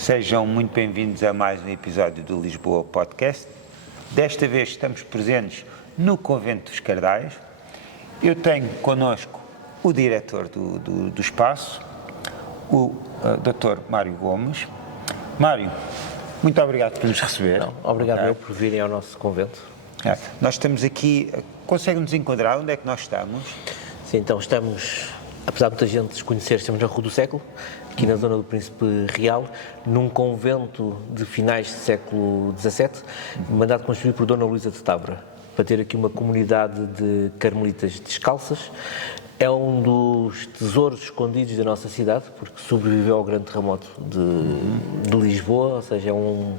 Sejam muito bem-vindos a mais um episódio do Lisboa Podcast. Desta vez estamos presentes no Convento dos Cardais. Eu tenho connosco o diretor do espaço, o Dr. Mário Gomes. Mário, muito obrigado por nos receber. Obrigado eu por virem ao nosso convento. Nós estamos aqui, consegue-nos enquadrar onde é que nós estamos? Sim, então estamos, apesar de muita gente desconhecer, estamos na Rua do Século, aqui na zona do Príncipe Real, num convento de finais do século XVII, mandado construir por Dona Luísa de Távora, para ter aqui uma comunidade de carmelitas descalças. É um dos tesouros escondidos da nossa cidade, porque sobreviveu ao grande terremoto de Lisboa, ou seja, é um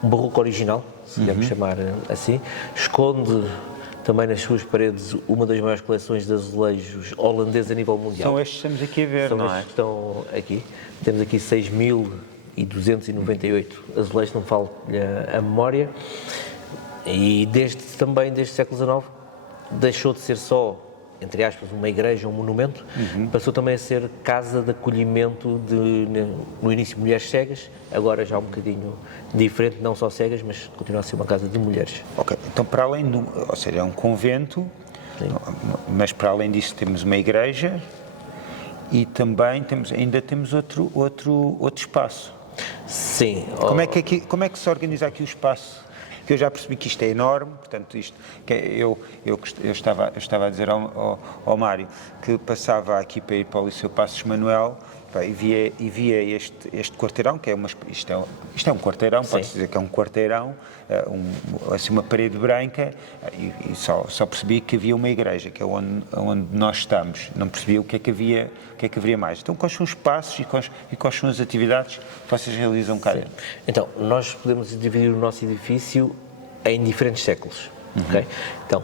barroco original, se podemos chamar assim. Esconde também nas suas paredes uma das maiores coleções de azulejos holandeses a nível mundial. São estes que estamos aqui a ver, São não estes é? que estão aqui. Temos aqui 6.298 azulejos, não falha a memória. E desde o século XIX, deixou de ser só, entre aspas, uma igreja, um monumento, passou também a ser casa de acolhimento no início, mulheres cegas, agora já um bocadinho diferente, não só cegas, mas continua a ser uma casa de mulheres. Ok, então para além ou seja, é um convento, mas para além disso temos uma igreja e também ainda temos outro espaço. Sim. Como é que se organiza aqui o espaço? Que eu já percebi que isto é enorme, portanto, eu estava a dizer ao Mário que passava aqui para ir para o Liceu Passos Manuel, e via este quarteirão, que é isto é um quarteirão, pode-se dizer que é um quarteirão, assim uma parede branca, e só percebi que havia uma igreja, que é onde nós estamos, não percebi o que é que haveria mais. Então, quais são os passos e quais são as atividades que vocês realizam cá dentro? Então, nós podemos dividir o nosso edifício em diferentes séculos, ok? Então,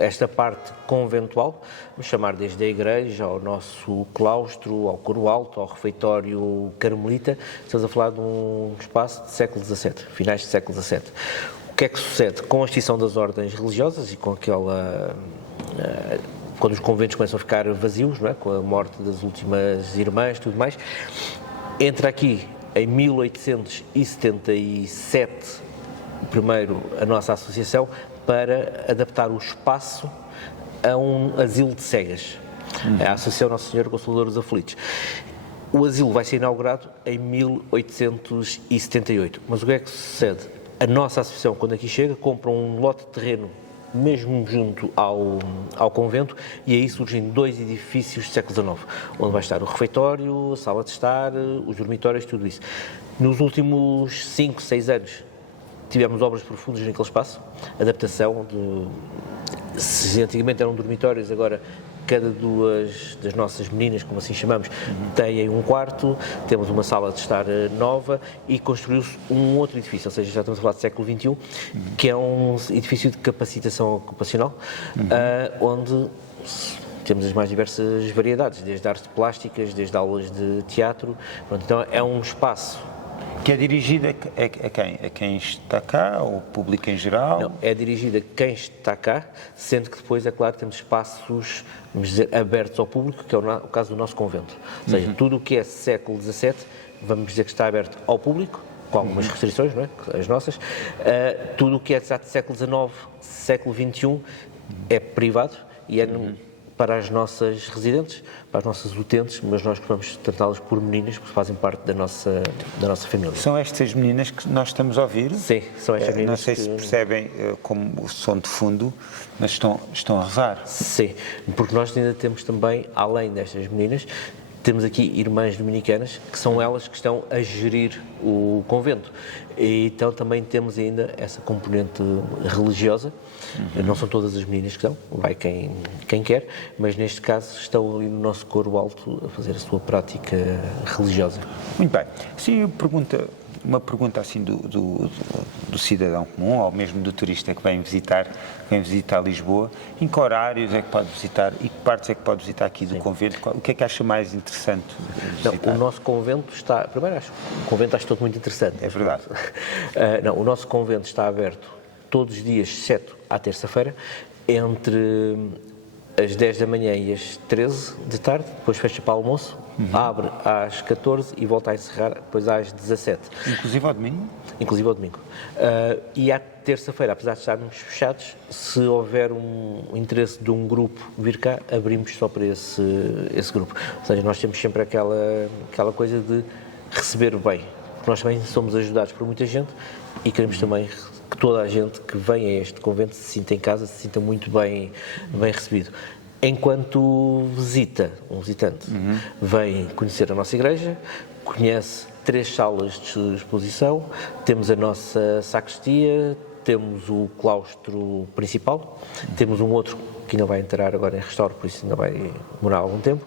esta parte conventual, vamos chamar desde a igreja, ao nosso claustro, ao coro alto, ao refeitório carmelita, estamos a falar de um espaço do século XVII, finais do século XVII. O que é que sucede? Com a extinção das ordens religiosas e com aquela... quando os conventos começam a ficar vazios, não é? Com a morte das últimas irmãs e tudo mais, entra aqui em 1877, primeiro, a nossa associação, para adaptar o espaço a um asilo de cegas. É a Associação Nossa Senhora Consoladora dos Aflitos. O asilo vai ser inaugurado em 1878. Mas o que é que sucede? A nossa associação, quando aqui chega, compra um lote de terreno mesmo junto ao convento, e aí surgem dois edifícios do século XIX, onde vai estar o refeitório, a sala de estar, os dormitórios, tudo isso. Nos últimos 5, 6 anos, tivemos obras profundas naquele espaço, adaptação se antigamente eram dormitórios, agora cada duas das nossas meninas, como assim chamamos, têm um quarto, temos uma sala de estar nova e construiu-se um outro edifício, ou seja, já estamos a falar do século XXI, que é um edifício de capacitação ocupacional, onde temos as mais diversas variedades, desde artes plásticas, desde aulas de teatro. Pronto, então é um espaço que é dirigida a quem? A quem está cá, ao público em geral? Não, é dirigida a quem está cá, sendo que depois, é claro, temos espaços, vamos dizer, abertos ao público, que é o caso do nosso convento. Ou seja, tudo o que é século XVII, vamos dizer que está aberto ao público, com algumas restrições, não é? As nossas. Tudo o que é exato século XIX, século XXI, é privado e é para as nossas residentes, para as nossas utentes, mas nós vamos tratá-las por meninas, porque fazem parte da nossa família. São estas meninas que nós estamos a ouvir? Sim, são estas meninas. Não sei se percebem como o som de fundo, mas estão a rezar. Sim, porque nós ainda temos também, além destas meninas, temos aqui irmãs dominicanas, que são elas que estão a gerir o convento. E então também temos ainda essa componente religiosa. Não são todas as meninas que estão, vai quem quer, mas neste caso estão ali no nosso coro alto a fazer a sua prática religiosa. Muito bem. Sim, uma pergunta assim do cidadão comum, ou mesmo do turista que vem visitar Lisboa, em que horários é que pode visitar e que partes é que pode visitar aqui do convento? O que é que acha mais interessante visitar? Não, o nosso convento está... Primeiro, o convento acho todo muito interessante. É verdade. O nosso convento está aberto todos os dias, exceto à terça-feira, entre às 10 da manhã e às 13 de tarde, depois fecha para o almoço, abre às 14 e volta a encerrar depois às 17. Inclusive ao domingo? Inclusive ao domingo. E à terça-feira, apesar de estarmos fechados, se houver um interesse de um grupo vir cá, abrimos só para esse grupo. Ou seja, nós temos sempre aquela coisa de receber bem, porque nós também somos ajudados por muita gente e queremos também que toda a gente que vem a este convento se sinta em casa, se sinta muito bem recebido. Enquanto um visitante vem conhecer a nossa igreja, conhece 3 salas de exposição, temos a nossa sacristia, temos o claustro principal, temos um outro que ainda vai entrar agora em restauro, por isso ainda vai demorar algum tempo,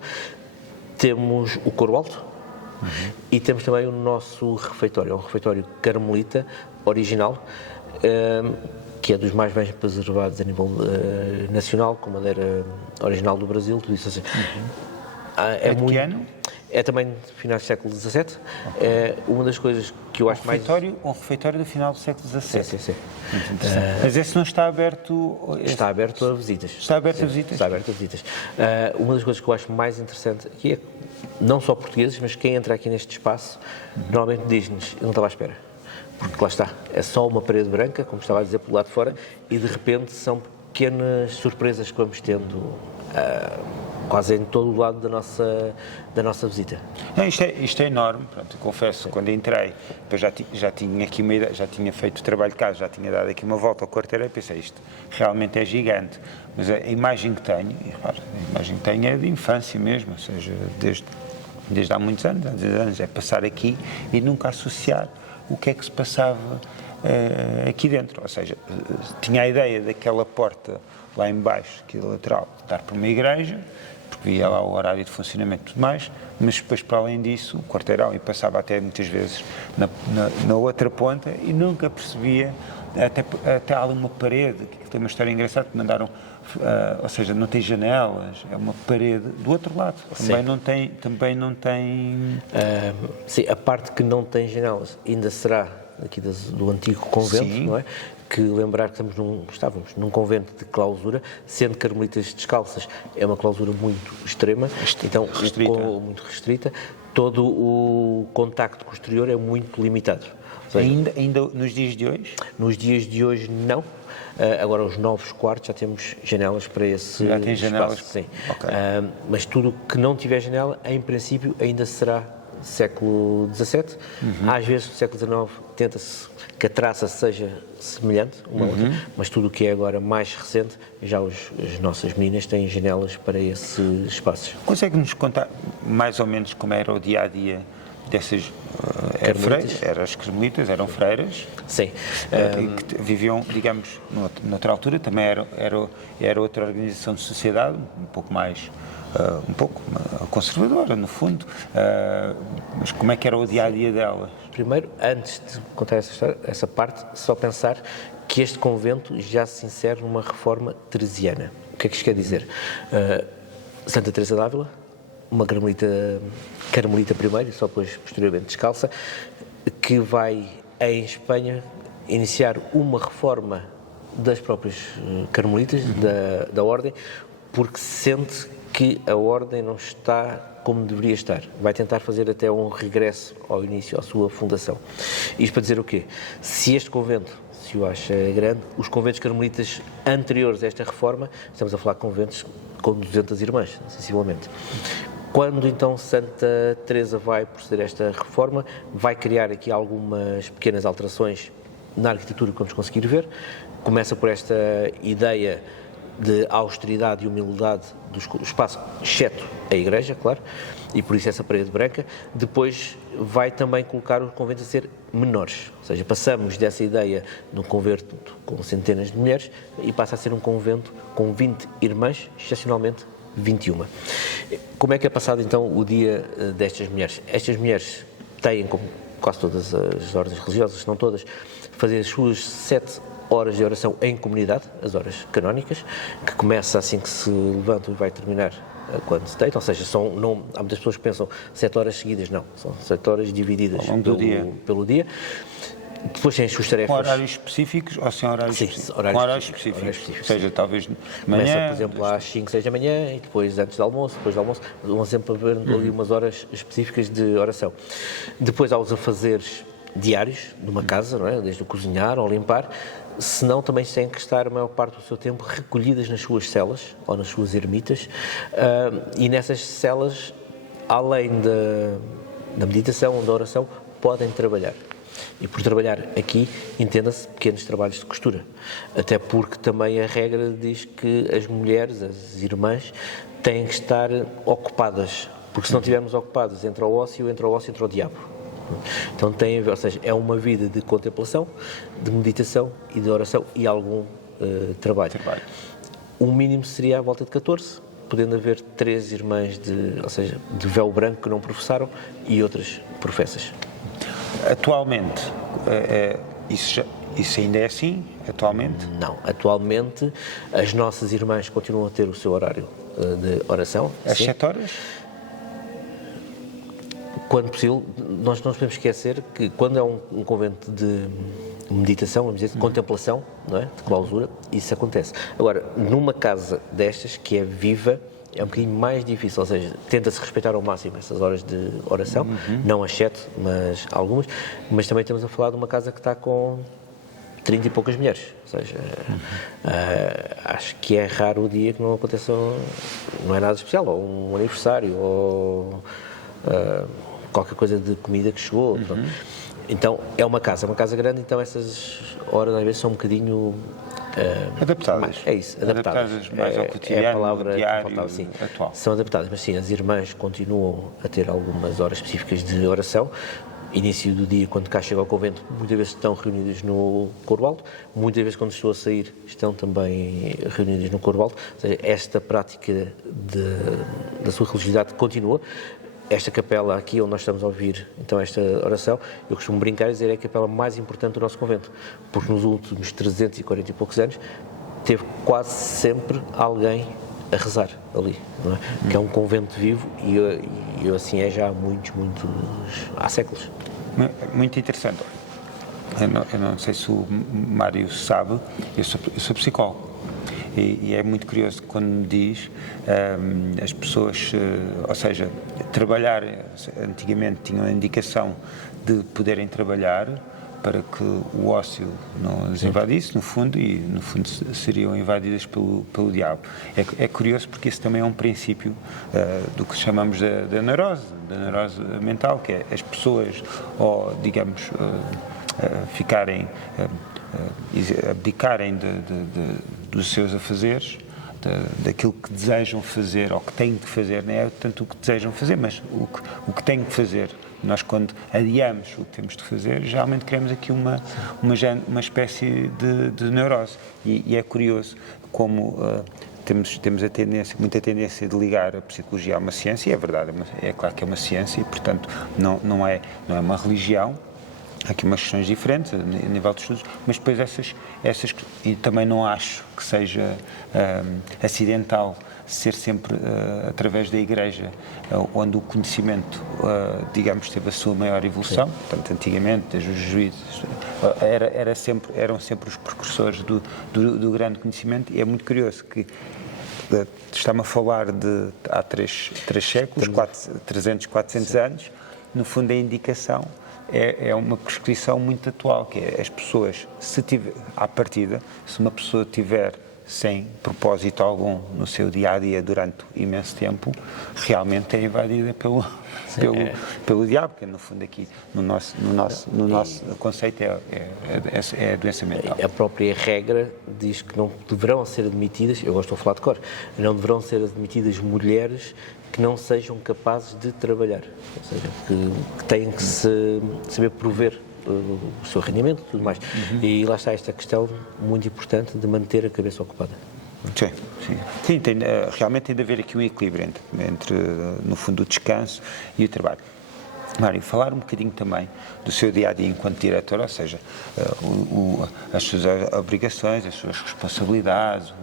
temos o coro alto e temos também o nosso refeitório, é um refeitório carmelita original, que é dos mais bem preservados a nível nacional, com madeira original do Brasil, tudo isso assim. É de que ano? É também de finais do século XVII. É uma das coisas que eu acho mais... Um refeitório do final do século XVII. Sim. Muito interessante. Mas esse não está aberto... Está aberto a visitas. Está aberto a visitas? Está aberto a visitas. Uma das coisas que eu acho mais interessante aqui é, não só portugueses, mas quem entra aqui neste espaço, normalmente diz-nos, eu não estava à espera. Porque lá está, é só uma parede branca, como estava a dizer, pelo lado de fora, e de repente são pequenas surpresas que vamos tendo quase em todo o lado da nossa visita. Não, isto é enorme, pronto, confesso, quando entrei, eu já tinha aqui uma ideia, já tinha feito o trabalho de casa, já tinha dado aqui uma volta ao quarteirão e pensei, isto realmente é gigante, mas a imagem que tenho, e repara, a imagem que tenho é de infância mesmo, ou seja, desde há muitos anos, há 10 anos, é passar aqui e nunca associar o que é que se passava aqui dentro, ou seja, tinha a ideia daquela porta lá em baixo, aqui lateral, de dar para uma igreja, porque via lá o horário de funcionamento e tudo mais, mas depois, para além disso, o quarteirão, e passava até muitas vezes na outra ponta e nunca percebia, até há ali uma parede, que tem uma história engraçada, que mandaram, ou seja, não tem janelas, é uma parede do outro lado, também não tem... Sim, a parte que não tem janelas ainda será aqui do antigo convento, Sim. Não é? Que lembrar que estávamos num convento de clausura, sendo carmelitas descalças, é uma clausura muito extrema, então muito restrita, todo o contacto com o exterior é muito limitado. Seja, ainda nos dias de hoje? Nos dias de hoje não. Agora os novos quartos já temos janelas para esse já tem janelas? Espaço, sim. Okay. Mas tudo que não tiver janela, em princípio, ainda será século XVII. Às vezes, no século XIX, tenta-se que a traça seja semelhante uma à outra, mas tudo o que é agora mais recente, já as nossas meninas têm janelas para esses espaços. Consegue-nos contar mais ou menos como era o dia-a-dia dessas as carmelitas, eram freiras? Sim. Que viviam, digamos, noutra altura, também era outra organização de sociedade, um pouco mais... um pouco conservadora, no fundo, mas como é que era o dia-a-dia dela? Primeiro, antes de contar essa história, essa parte, só pensar que este convento já se insere numa reforma teresiana. O que é que isto quer dizer? Santa Teresa d'Ávila, uma carmelita primeiro, e só depois, posteriormente, descalça, que vai, em Espanha, iniciar uma reforma das próprias carmelitas, da ordem, porque sente que a ordem não está como deveria estar. Vai tentar fazer até um regresso ao início, à sua fundação. Isto para dizer o quê? Se este convento se o acha grande, os conventos carmelitas anteriores a esta reforma, estamos a falar de conventos com 200 irmãs, sensivelmente. Quando então Santa Teresa vai proceder a esta reforma, vai criar aqui algumas pequenas alterações na arquitetura que vamos conseguir ver. Começa por esta ideia de austeridade e humildade do espaço, exceto a igreja, claro, e por isso essa parede branca. Depois vai também colocar os conventos a ser menores, ou seja, passamos dessa ideia de um convento com centenas de mulheres e passa a ser um convento com 20 irmãs, excepcionalmente 21. Como é que é passado então o dia destas mulheres? Estas mulheres têm, como quase todas as ordens religiosas, se não todas, fazer as suas 7 horas de oração em comunidade, as horas canónicas, que começa assim que se levantam e vai terminar quando se deita, ou seja, há muitas pessoas que pensam 7 horas seguidas, não, são 7 horas divididas pelo dia. Depois tem as suas Com tarefas. horários específicos ou sem horários Sim, específicos? horários Com horários específicos, específicos. horários específicos, Ou seja, talvez de Começa, manhã. por exemplo, às 5, 6 da manhã e depois antes do almoço, depois do almoço, vão sempre haver ali umas horas específicas de oração. Depois há os afazeres diários de uma casa, não é? Desde o cozinhar ao limpar, senão também têm que estar a maior parte do seu tempo recolhidas nas suas celas ou nas suas ermitas, e nessas celas, além da meditação, da oração, podem trabalhar. E por trabalhar aqui, entenda-se pequenos trabalhos de costura. Até porque também a regra diz que as mulheres, as irmãs, têm que estar ocupadas. Porque se não estivermos ocupadas, entra o ócio, entra o diabo. Então tem a ver, ou seja, é uma vida de contemplação, de meditação e de oração e algum trabalho. O mínimo seria à volta de 14, podendo haver 3 irmãs ou seja, de véu branco que não professaram e outras professas. Atualmente, isso ainda é assim? Atualmente? Não. Atualmente, as nossas irmãs continuam a ter o seu horário de oração. Às sim. 7 horas? Quando possível, nós não nos podemos esquecer que quando é um convento de meditação, vamos dizer, de contemplação, não é? De clausura, isso acontece. Agora, numa casa destas, que é viva, é um bocadinho mais difícil, ou seja, tenta-se respeitar ao máximo essas horas de oração, não as 7, mas algumas, mas também estamos a falar de uma casa que está com 30 e poucas mulheres, ou seja, acho que é raro o dia que não aconteça, não é nada especial, ou um aniversário, ou qualquer coisa de comida que chegou. Então, é uma casa grande, então essas horas às vezes são um bocadinho... adaptadas. É isso, adaptadas. Mais ao cotidiano, é a palavra diário, que faltava, sim. atual. São adaptadas, mas sim, as irmãs continuam a ter algumas horas específicas de oração. Início do dia, quando cá chega ao convento, muitas vezes estão reunidas no coro alto, muitas vezes quando estou a sair estão também reunidas no coro alto. Ou seja, esta prática da sua religiosidade continua. Esta capela aqui, onde nós estamos a ouvir então esta oração, eu costumo brincar e dizer é a capela mais importante do nosso convento, porque nos últimos 340 e poucos anos teve quase sempre alguém a rezar ali, não é? Que é um convento vivo e assim é já há há séculos. Muito interessante. Eu não sei se o Mário sabe, eu sou psicólogo. E é muito curioso quando me diz as pessoas, ou seja, trabalhar, antigamente tinham a indicação de poderem trabalhar para que o ócio não as invadisse, no fundo, e no fundo seriam invadidas pelo diabo. É curioso porque isso também é um princípio do que chamamos da neurose mental, que é as pessoas, ou digamos, abdicarem dos seus afazeres, daquilo que desejam fazer ou que têm de fazer, não é tanto o que desejam fazer, mas o que têm de fazer. Nós, quando adiamos o que temos de fazer, geralmente criamos aqui uma espécie de neurose. E é curioso como temos muita tendência de ligar a psicologia a uma ciência, e é verdade, é claro que é uma ciência, e, portanto, não é uma religião. Há aqui umas questões diferentes a nível de estudos, mas depois essas e também não acho que seja acidental ser sempre através da Igreja, onde o conhecimento, digamos, teve a sua maior evolução. Sim. Portanto, antigamente, desde os jesuítas, eram sempre os precursores do grande conhecimento, e é muito curioso que está-me a falar de há 3 séculos, 300, 400 anos, no fundo a indicação é uma prescrição muito atual, que é as pessoas, à partida, se uma pessoa tiver sem propósito algum no seu dia-a-dia durante imenso tempo, realmente é invadida pelo diabo, que no fundo aqui, no nosso conceito é a doença mental. A própria regra diz que não deverão ser admitidas, eu gosto de falar de cor, não deverão ser admitidas mulheres que não sejam capazes de trabalhar, ou seja, que têm que saber prover o seu rendimento e tudo mais. E lá está esta questão muito importante de manter a cabeça ocupada. Sim, realmente tem de haver aqui um equilíbrio entre no fundo, o descanso e o trabalho. Mário, falar um bocadinho também do seu dia-a-dia enquanto diretor, ou seja, as suas obrigações, as suas responsabilidades,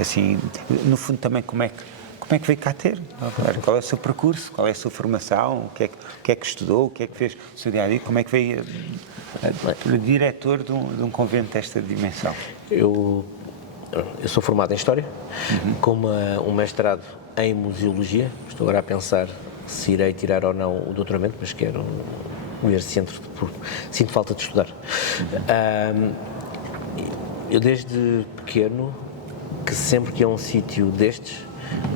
assim, no fundo também como é que como é que veio cá ter? Qual é o seu percurso? Qual é a sua formação? O que é que estudou? O que é que fez o seu dia-a-dia? Como é que veio a diretor de um convento desta dimensão? Eu sou formado em História, com um mestrado em Museologia. Estou agora a pensar se irei tirar ou não o doutoramento, mas quero ver se sinto falta de estudar. Eu desde pequeno, que sempre que ia a um sítio destes,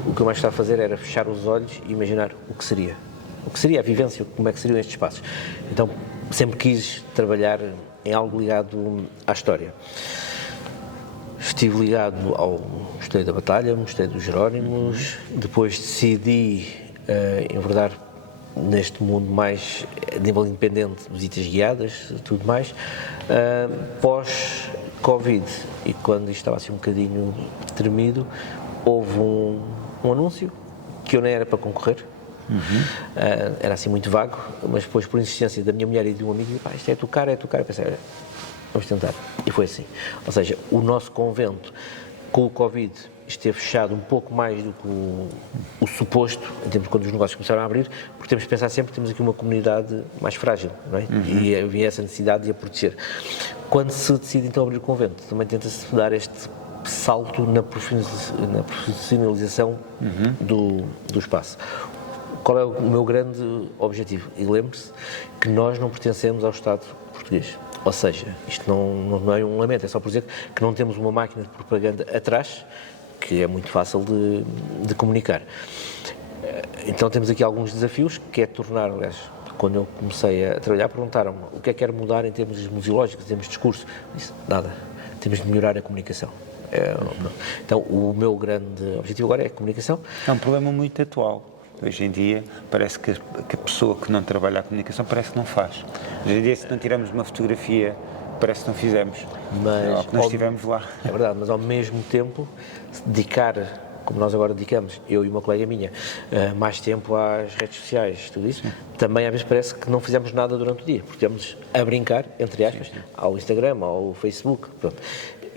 o que eu mais estava a fazer era fechar os olhos e imaginar o que seria a vivência, como é que seriam estes espaços. Então sempre quis trabalhar em algo ligado à história. Estive ligado ao Mosteiro da Batalha, Mosteiro dos Jerónimos, depois decidi enverdar neste mundo mais a nível independente, visitas guiadas, tudo mais. Pós-Covid, e quando isto estava assim um bocadinho tremido, houve um anúncio que eu nem era para concorrer. Era assim muito vago, mas depois, por insistência da minha mulher e de um amigo, isto é tu cara, eu pensei, vamos tentar. E foi assim. Ou seja, o nosso convento, com o Covid, esteve fechado um pouco mais do que o suposto, em termos de quando os negócios começaram a abrir, porque temos que pensar sempre que temos aqui uma comunidade mais frágil, não é? E havia essa necessidade de a proteger. Quando se decide então abrir o convento, também tenta-se dar este salto na profissionalização do espaço. Qual é o meu grande objetivo? E lembre-se que nós não pertencemos ao Estado português. Ou seja, isto não é um lamento, é só por dizer que não temos uma máquina de propaganda atrás, que é muito fácil de comunicar. Então temos aqui alguns desafios, que é tornar, aliás, quando eu comecei a trabalhar, perguntaram-me o que é que quero mudar em termos museológicos, em termos de discurso. Eu disse, nada, temos de melhorar a comunicação. Então o meu grande objetivo agora é a comunicação. É um problema muito atual. Hoje em dia, parece que a pessoa que não trabalha a comunicação parece que não faz. Hoje em dia, se não tiramos uma fotografia, parece que não fizemos. Mas que nós estivemos lá. É verdade, mas ao mesmo tempo, se dedicar, como nós agora dedicamos, eu e uma colega minha, mais tempo às redes sociais, tudo isso, também às vezes parece que não fizemos nada durante o dia, porque estamos a brincar, entre aspas, ao Instagram, ao Facebook, pronto.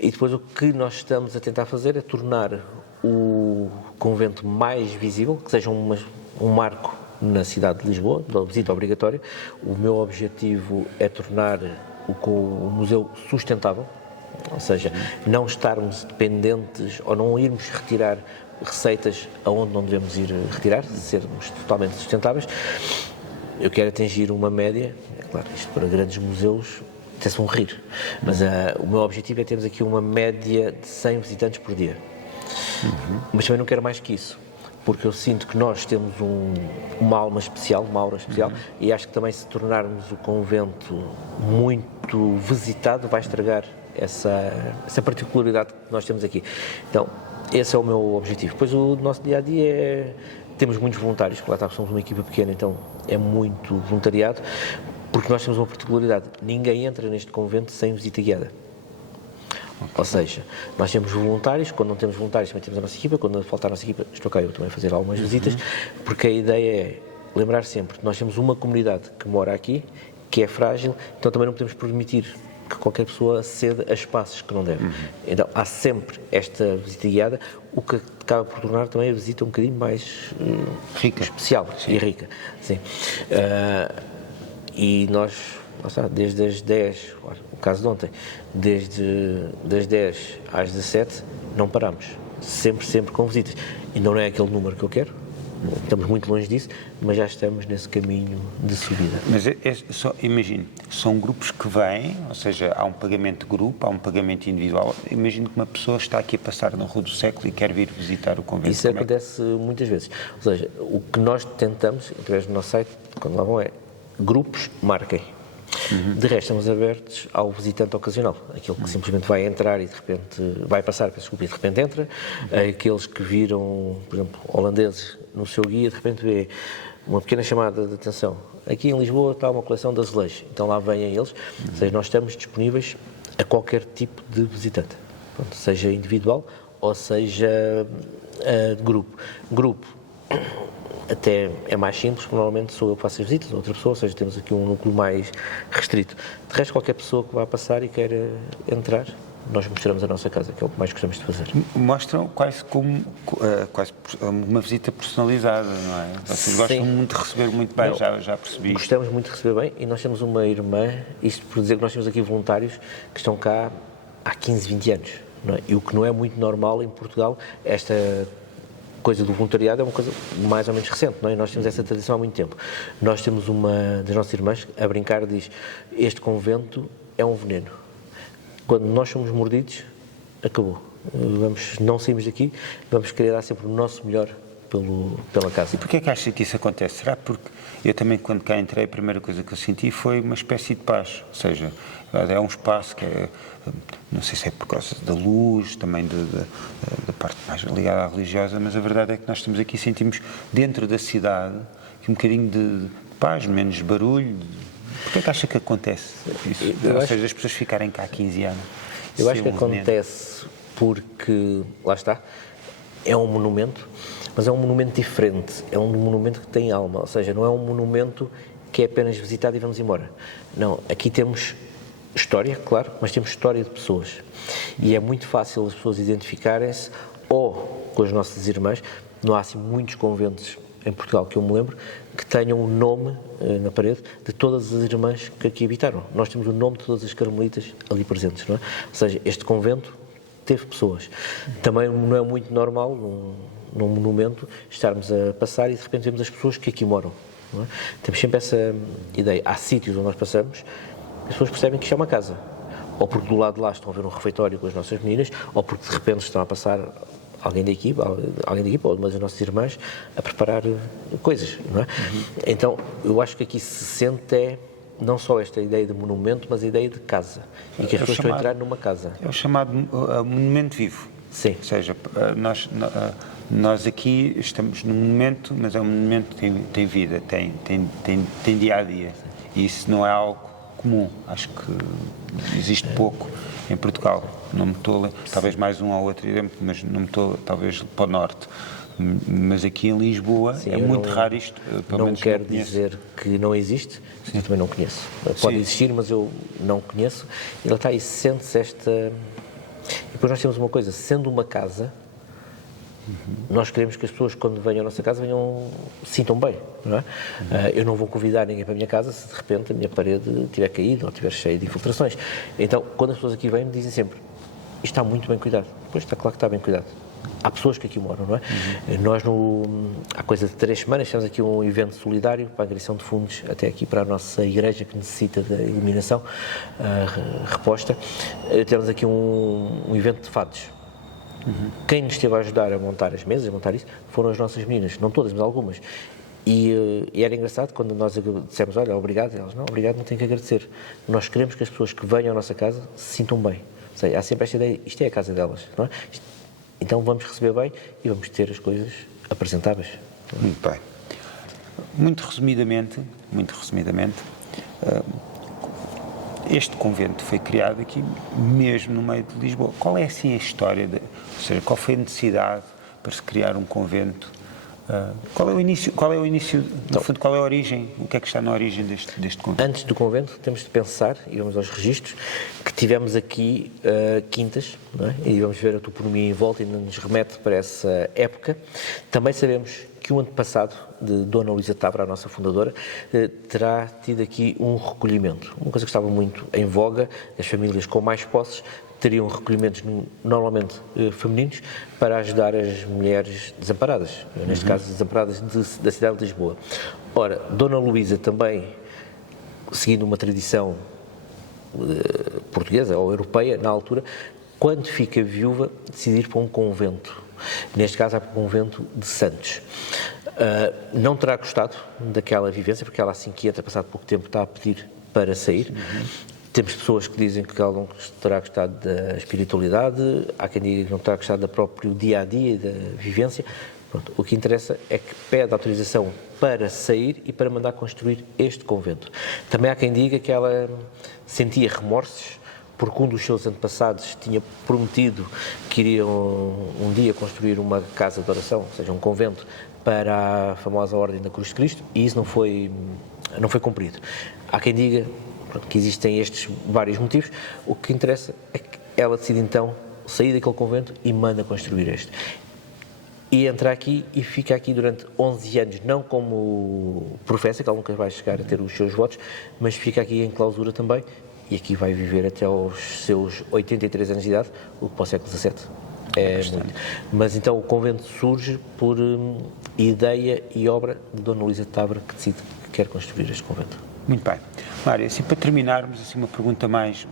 E depois o que nós estamos a tentar fazer é tornar o convento mais visível, que seja um marco na cidade de Lisboa, da visita obrigatória. O meu objetivo é tornar o museu sustentável, ou seja, não estarmos dependentes ou não irmos retirar receitas aonde não devemos ir retirar, sermos totalmente sustentáveis. Eu quero atingir uma média, é claro, isto para grandes museus até-se vão rir, mas o meu objetivo é termos aqui uma média de 100 visitantes por dia. Mas também não quero mais que isso, porque eu sinto que nós temos uma aura especial, e acho que também se tornarmos o convento muito visitado vai estragar essa particularidade que nós temos aqui. Então, esse é o meu objetivo. Depois o nosso dia-a-dia temos muitos voluntários, lá está, somos uma equipa pequena, então é muito voluntariado, porque nós temos uma particularidade, ninguém entra neste convento sem visita guiada. Ou seja, nós temos voluntários, quando não temos voluntários também temos a nossa equipa, quando faltar a nossa equipa, estou cá eu também a fazer algumas visitas, porque a ideia é lembrar sempre que nós temos uma comunidade que mora aqui, que é frágil, então também não podemos permitir que qualquer pessoa aceda a espaços que não deve. Então há sempre esta visita guiada, o que acaba por tornar também a visita um bocadinho mais rica, especial e rica. Sim. E nós, desde as 10, o caso de ontem, desde das 10 às 17, não paramos. Sempre com visitas. E não é aquele número que eu quero, estamos muito longe disso, mas já estamos nesse caminho de subida. Mas imagino, são grupos que vêm, ou seja, há um pagamento de grupo, há um pagamento individual. Imagino que uma pessoa está aqui a passar na Rua do Século e quer vir visitar o convento. Isso acontece muitas vezes. Ou seja, o que nós tentamos, através do nosso site, quando lá vão, é grupos marquem. De resto, estamos abertos ao visitante ocasional, aquele que simplesmente vai entrar e de repente vai passar, e de repente entra, aqueles que viram, por exemplo, holandeses no seu guia, de repente vê uma pequena chamada de atenção. Aqui em Lisboa está uma coleção de azulejos, então lá vêm eles, ou seja, nós estamos disponíveis a qualquer tipo de visitante, pronto, seja individual ou seja de grupo. Grupo até é mais simples, porque normalmente sou eu que faço as visitas, outra pessoa, ou seja, temos aqui um núcleo mais restrito. De resto, qualquer pessoa que vá passar e queira entrar, nós mostramos a nossa casa, que é o que mais gostamos de fazer. Mostram quase como quase uma visita personalizada, não é? Vocês gostam Sim. muito de receber muito bem, Não. já percebi. Gostamos muito de receber bem e nós temos uma irmã, isto por dizer que nós temos aqui voluntários que estão cá há 15, 20 anos, não é? E o que não é muito normal em Portugal, esta coisa do voluntariado é uma coisa mais ou menos recente, não é? Nós temos essa tradição há muito tempo. Nós temos uma das nossas irmãs, a brincar, diz: este convento é um veneno. Quando nós somos mordidos, acabou. Não saímos daqui, vamos querer dar sempre o nosso melhor pela casa. E porquê é que acha que isso acontece? Será porque eu também, quando cá entrei, a primeira coisa que eu senti foi uma espécie de paz, ou seja, é um espaço que é, não sei se é por causa da luz, também da parte mais ligada à religiosa, mas a verdade é que nós estamos aqui e sentimos dentro da cidade um bocadinho de paz, menos barulho. Porquê é que acha que acontece isso? Ou seja, as pessoas ficarem cá há 15 anos? Eu acho que acontece porque, lá está, é um monumento, mas é um monumento diferente, é um monumento que tem alma, ou seja, não é um monumento que é apenas visitado e vamos embora. Não, aqui temos história, claro, mas temos história de pessoas. E é muito fácil as pessoas identificarem-se ou com as nossas irmãs. Não há assim muitos conventos em Portugal que eu me lembro que tenham o nome na parede de todas as irmãs que aqui habitaram. Nós temos o nome de todas as carmelitas ali presentes, não é? Ou seja, este convento teve pessoas. Também não é muito normal num monumento estarmos a passar e de repente vemos as pessoas que aqui moram, não é? Temos sempre essa ideia. Há sítios onde nós passamos, as pessoas percebem que isto é uma casa. Ou porque do lado de lá estão a ver um refeitório com as nossas meninas, ou porque de repente estão a passar alguém da equipa ou uma das nossas irmãs a preparar coisas, não é? Então, eu acho que aqui se sente não só esta ideia de monumento, mas a ideia de casa. E que as pessoas estão a entrar numa casa. É o chamado monumento vivo. Sim. Ou seja, nós aqui estamos num monumento, mas é um monumento que tem vida, tem dia a dia. E isso não é algo comum. Acho que existe pouco em Portugal. Não me estou, talvez mais um ou outro exemplo, mas não me estou, talvez, para o norte. Mas aqui em Lisboa é muito raro isto. Pelo menos não quero dizer que não existe, eu também não conheço. Pode existir, mas eu não conheço. E lá está, e sente-se esta... E depois nós temos uma coisa, sendo uma casa, nós queremos que as pessoas, quando venham à nossa casa, se sintam bem, não é? Eu não vou convidar ninguém para a minha casa se de repente a minha parede tiver caído ou estiver cheia de infiltrações. Então, quando as pessoas aqui vêm, me dizem sempre: isto está muito bem cuidado. Pois está claro que está bem cuidado. Há pessoas que aqui moram, não é? Nós, há coisa de 3 semanas, temos aqui um evento solidário para a agregação de fundos até aqui para a nossa igreja que necessita da iluminação reposta. Temos aqui um evento de fados. Quem nos esteve a ajudar a montar as mesas, a montar isso, foram as nossas meninas, não todas, mas algumas. E era engraçado quando nós dissemos: olha, obrigado, e elas: não, obrigado, não tenho que agradecer. Nós queremos que as pessoas que venham à nossa casa se sintam bem. Ou seja, há sempre esta ideia: isto é a casa delas, não é? Então vamos receber bem e vamos ter as coisas apresentáveis. Muito bem. Muito resumidamente, este convento foi criado aqui mesmo no meio de Lisboa. Qual é assim a história, ou seja, qual foi a necessidade para se criar um convento? Qual é o início, no fundo, qual é a origem, o que é que está na origem deste convento? Antes do convento, temos de pensar, e vamos aos registros, que tivemos aqui quintas, não é? E vamos ver a toponomia em volta e nos remete para essa época. Também sabemos que o antepassado de Dona Luísa Távora, a nossa fundadora, terá tido aqui um recolhimento. Uma coisa que estava muito em voga, as famílias com mais posses teriam recolhimentos normalmente femininos para ajudar as mulheres desamparadas, neste caso desamparadas da cidade de Lisboa. Ora, Dona Luísa também, seguindo uma tradição portuguesa ou europeia, na altura, quando fica viúva, decide ir para um convento. Neste caso, é para o convento de Santos. Não terá gostado daquela vivência, porque ela, assim que entra, passado pouco tempo, está a pedir para sair. Temos pessoas que dizem que ela não terá gostado da espiritualidade, há quem diga que não terá gostado do próprio dia-a-dia e da vivência. Pronto, o que interessa é que pede autorização para sair e para mandar construir este convento. Também há quem diga que ela sentia remorsos, porque um dos seus antepassados tinha prometido que iriam um dia construir uma casa de oração, ou seja, um convento, para a famosa Ordem da Cruz de Cristo, e isso não foi cumprido. Há quem diga que existem estes vários motivos. O que interessa é que ela decide então sair daquele convento e manda construir este. E entra aqui e fica aqui durante 11 anos, não como professa, que ela nunca vai chegar a ter os seus votos, mas fica aqui em clausura também, e aqui vai viver até aos seus 83 anos de idade, o que para o século XVII é muito. Mas então o convento surge por ideia e obra de Dona Luísa de Távora, que decide que quer construir este convento. Muito bem. Mário, assim, para terminarmos, assim, uma pergunta mais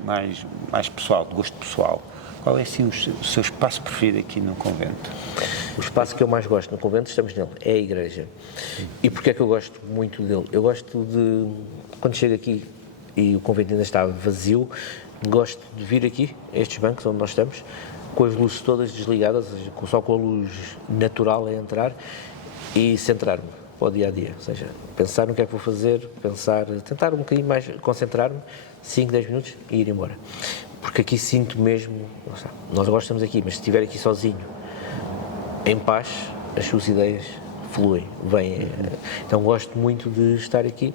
pessoal, de gosto pessoal. Qual é, assim, o seu espaço preferido aqui no convento? O espaço que eu mais gosto no convento, estamos nele, é a igreja. E porquê é que eu gosto muito dele? Eu gosto de, quando chego aqui e o convento ainda está vazio, gosto de vir aqui, a estes bancos onde nós estamos, com as luzes todas desligadas, só com a luz natural a entrar, e centrar-me para o dia-a-dia. Ou seja, pensar no que é que vou fazer, tentar um bocadinho mais concentrar-me, 5, 10 minutos e ir embora. Porque aqui sinto mesmo, nós agora estamos aqui, mas se estiver aqui sozinho, em paz, as suas ideias fluem, vêm. Então gosto muito de estar aqui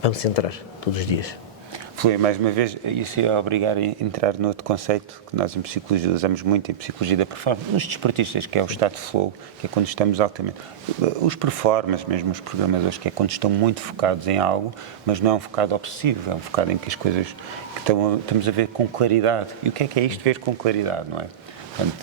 para me centrar todos os dias. Flui, mais uma vez, isso ia obrigar a entrar noutro conceito que nós em psicologia usamos muito, em psicologia da performance, nos desportistas, que é o estado de flow, que é quando estamos altamente. Os performers, mesmo os programadores, que é quando estão muito focados em algo, mas não é um focado obsessivo, é um focado em que as coisas que estamos a ver com claridade. E o que é isto ver com claridade, não é? Portanto,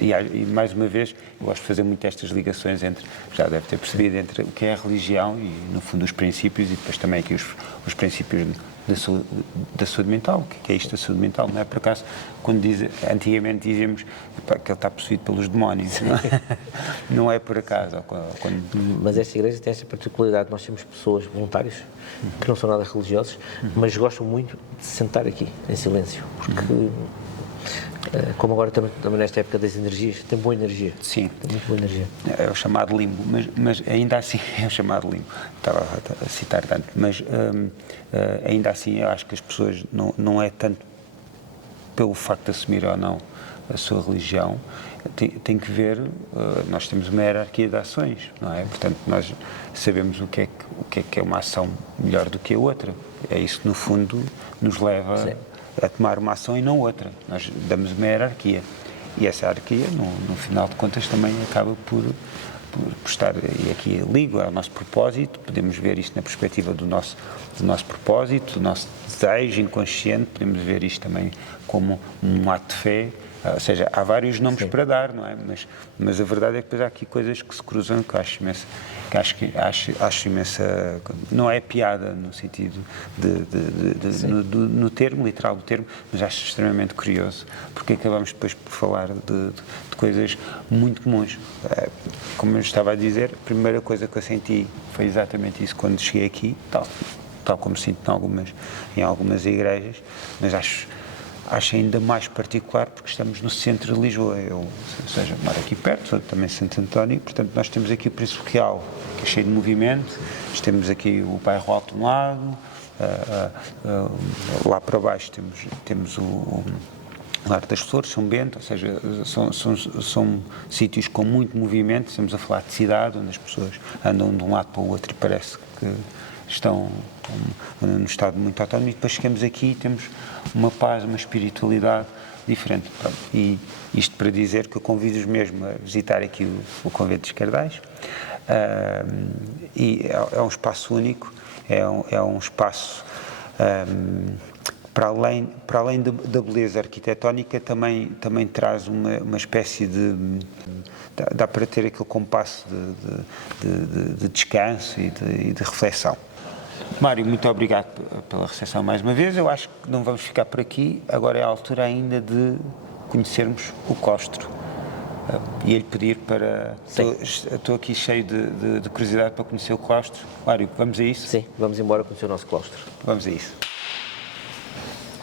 e mais uma vez, eu gosto de fazer muito estas ligações entre, já deve ter percebido, entre o que é a religião e, no fundo, os princípios, e depois também aqui os princípios da saúde mental. O que é isto da saúde mental? Não é por acaso, antigamente dizíamos que ele está possuído pelos demónios, não é? Não é por acaso. Mas esta igreja tem esta particularidade, nós temos pessoas voluntários que não são nada religiosos, mas gostam muito de sentar aqui, em silêncio, porque... Como agora também nesta época das energias, tem boa energia. Sim. Tem muito boa energia. É o chamado limbo, mas ainda assim é o chamado limbo. Estava a citar tanto, mas ainda assim eu acho que as pessoas não é tanto pelo facto de assumir ou não a sua religião, tem que ver, nós temos uma hierarquia de ações, não é? Portanto, nós sabemos o que é uma ação melhor do que a outra. É isso que, no fundo, nos leva... Sim. A tomar uma ação e não outra. Nós damos uma hierarquia. E essa hierarquia, no final de contas, também acaba por estar, e aqui ligo ao nosso propósito, podemos ver isto na perspectiva do nosso propósito, do nosso desejo inconsciente, podemos ver isto também como um ato de fé, ou seja, há vários nomes Sim. para dar, não é? Mas a verdade é que depois há aqui coisas que se cruzam que eu acho imensa, não é piada no sentido no termo, literal do termo, mas acho extremamente curioso, porque acabamos depois por falar de coisas muito comuns. Como eu estava a dizer, a primeira coisa que eu senti foi exatamente isso quando cheguei aqui, tal como sinto em algumas igrejas, mas acho ainda mais particular porque estamos no centro de Lisboa. Ou seja, moro aqui perto, sou também de Santo António, portanto nós temos aqui o Príncipe Real, que é cheio de movimento, temos aqui o Bairro Alto de um lado, lá para baixo temos o Lar das Flores, São Bento, ou seja, são sítios com muito movimento, estamos a falar de cidade, onde as pessoas andam de um lado para o outro e parece que estão num estado muito autónomo, e depois chegamos aqui e temos uma paz, uma espiritualidade diferente. E isto para dizer que eu convido-os mesmo a visitar aqui o Convento dos Cardais, e é um espaço único, é um espaço para além da beleza arquitetónica, também traz uma espécie de... dá para ter aquele compasso de descanso e de reflexão. Mário, muito obrigado pela recepção mais uma vez. Eu acho que não vamos ficar por aqui. Agora é a altura ainda de conhecermos o claustro. E ele pedir para... Estou aqui cheio de curiosidade para conhecer o claustro. Mário, vamos a isso? Sim, vamos embora conhecer o nosso claustro. Vamos a isso.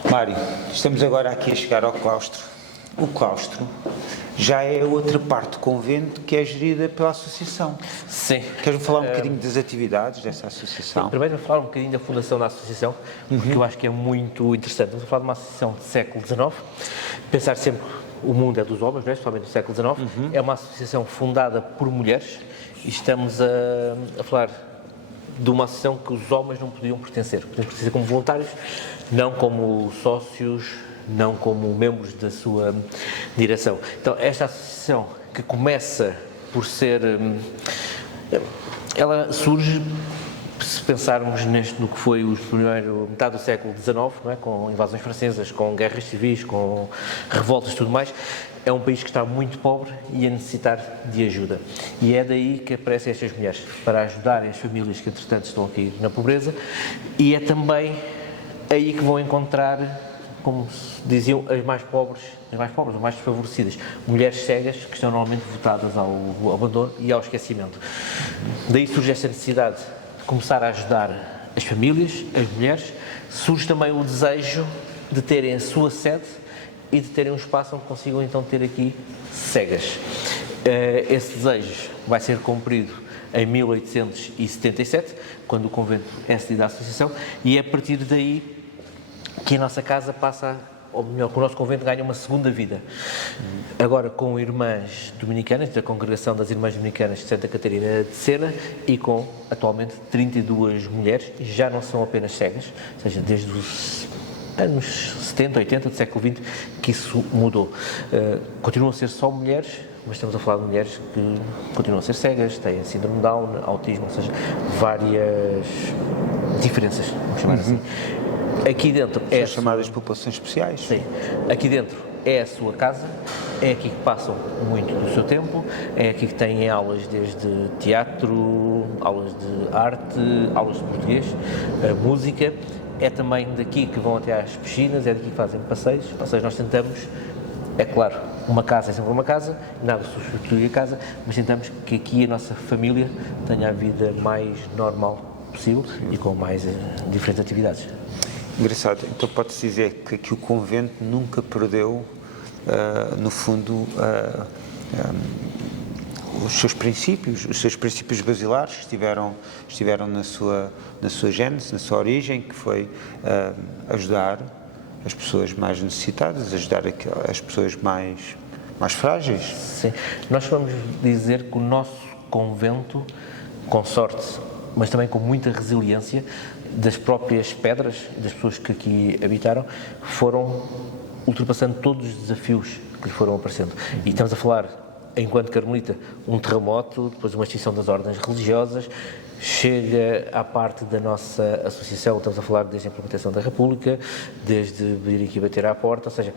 Mário, estamos agora aqui a chegar ao claustro. O claustro já é outra parte do convento que é gerida pela associação. Sim. Queres-me falar um bocadinho das atividades dessa associação? Sim, primeiro vou falar um bocadinho da fundação da associação, porque eu acho que é muito interessante. Estamos a falar de uma associação do século XIX, pensar sempre o mundo é dos homens, não é? Somente do século XIX. É uma associação fundada por mulheres e estamos a falar de uma associação que os homens não podiam pertencer. Podiam pertencer como voluntários, não como sócios não como membros da sua direção. Então, esta associação que começa por ser... ela surge, se pensarmos no que foi metade do século XIX, não é? Com invasões francesas, com guerras civis, com revoltas e tudo mais, é um país que está muito pobre e a necessitar de ajuda. E é daí que aparecem estas mulheres, para ajudarem as famílias que, entretanto, estão a cair na pobreza, e é também aí que vão encontrar, como diziam, as mais pobres, as mais desfavorecidas, mulheres cegas que estão normalmente votadas ao abandono e ao esquecimento. Daí surge esta necessidade de começar a ajudar as famílias, as mulheres. Surge também o desejo de terem a sua sede e de terem um espaço onde consigam então ter aqui cegas. Esse desejo vai ser cumprido em 1877, quando o convento é cedido à associação, e é a partir daí que a nossa casa passa, ou melhor, que o nosso convento ganha uma segunda vida. Agora com irmãs dominicanas, da Congregação das Irmãs Dominicanas de Santa Catarina de Sena, e com, atualmente, 32 mulheres, já não são apenas cegas, ou seja, desde os anos 70, 80 do século XX, que isso mudou. Continuam a ser só mulheres, mas estamos a falar de mulheres que continuam a ser cegas, têm síndrome de Down, autismo, ou seja, várias diferenças, vamos chamar assim. Aqui dentro São chamadas populações especiais. Sim. Aqui dentro é a sua casa, é aqui que passam muito do seu tempo, é aqui que têm aulas desde teatro, aulas de arte, aulas de português, música. É também daqui que vão até às piscinas, é daqui que fazem passeios. Ou seja, nós tentamos, é claro, uma casa é sempre uma casa, nada substitui a casa, mas tentamos que aqui a nossa família tenha a vida mais normal possível e com mais diferentes atividades. Engraçado, então pode-se dizer que aqui o convento nunca perdeu, no fundo, os seus princípios basilares que estiveram na sua gênese, na sua origem, que foi ajudar as pessoas mais necessitadas, ajudar as pessoas mais frágeis. Sim, nós vamos dizer que o nosso convento, com sorte, mas também com muita resiliência, das próprias pedras, das pessoas que aqui habitaram, foram ultrapassando todos os desafios que lhe foram aparecendo. E estamos a falar, enquanto carmelita, um terremoto, depois uma extinção das ordens religiosas, chega à parte da nossa associação, estamos a falar desde a implementação da República, desde vir aqui bater à porta, ou seja,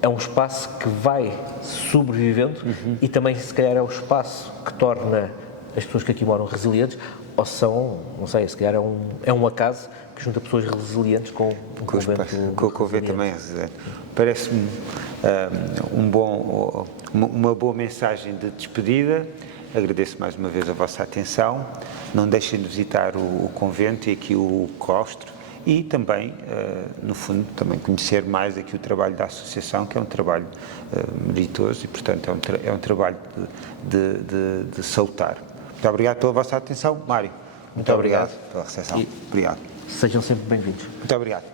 é um espaço que vai sobrevivendo e também, se calhar, é o espaço que torna as pessoas que aqui moram resilientes, ou são, não sei, se calhar é um acaso que junta pessoas resilientes com o convento. Com o convento também é resiliente. Parece-me uma boa mensagem de despedida. Agradeço mais uma vez a vossa atenção. Não deixem de visitar o convento e aqui o claustro e também, no fundo, também conhecer mais aqui o trabalho da associação, que é um trabalho meritoso e, portanto, é um trabalho de salutar. Muito obrigado pela vossa atenção. Mário, muito obrigado pela recepção. Obrigado. Sejam sempre bem-vindos. Muito obrigado.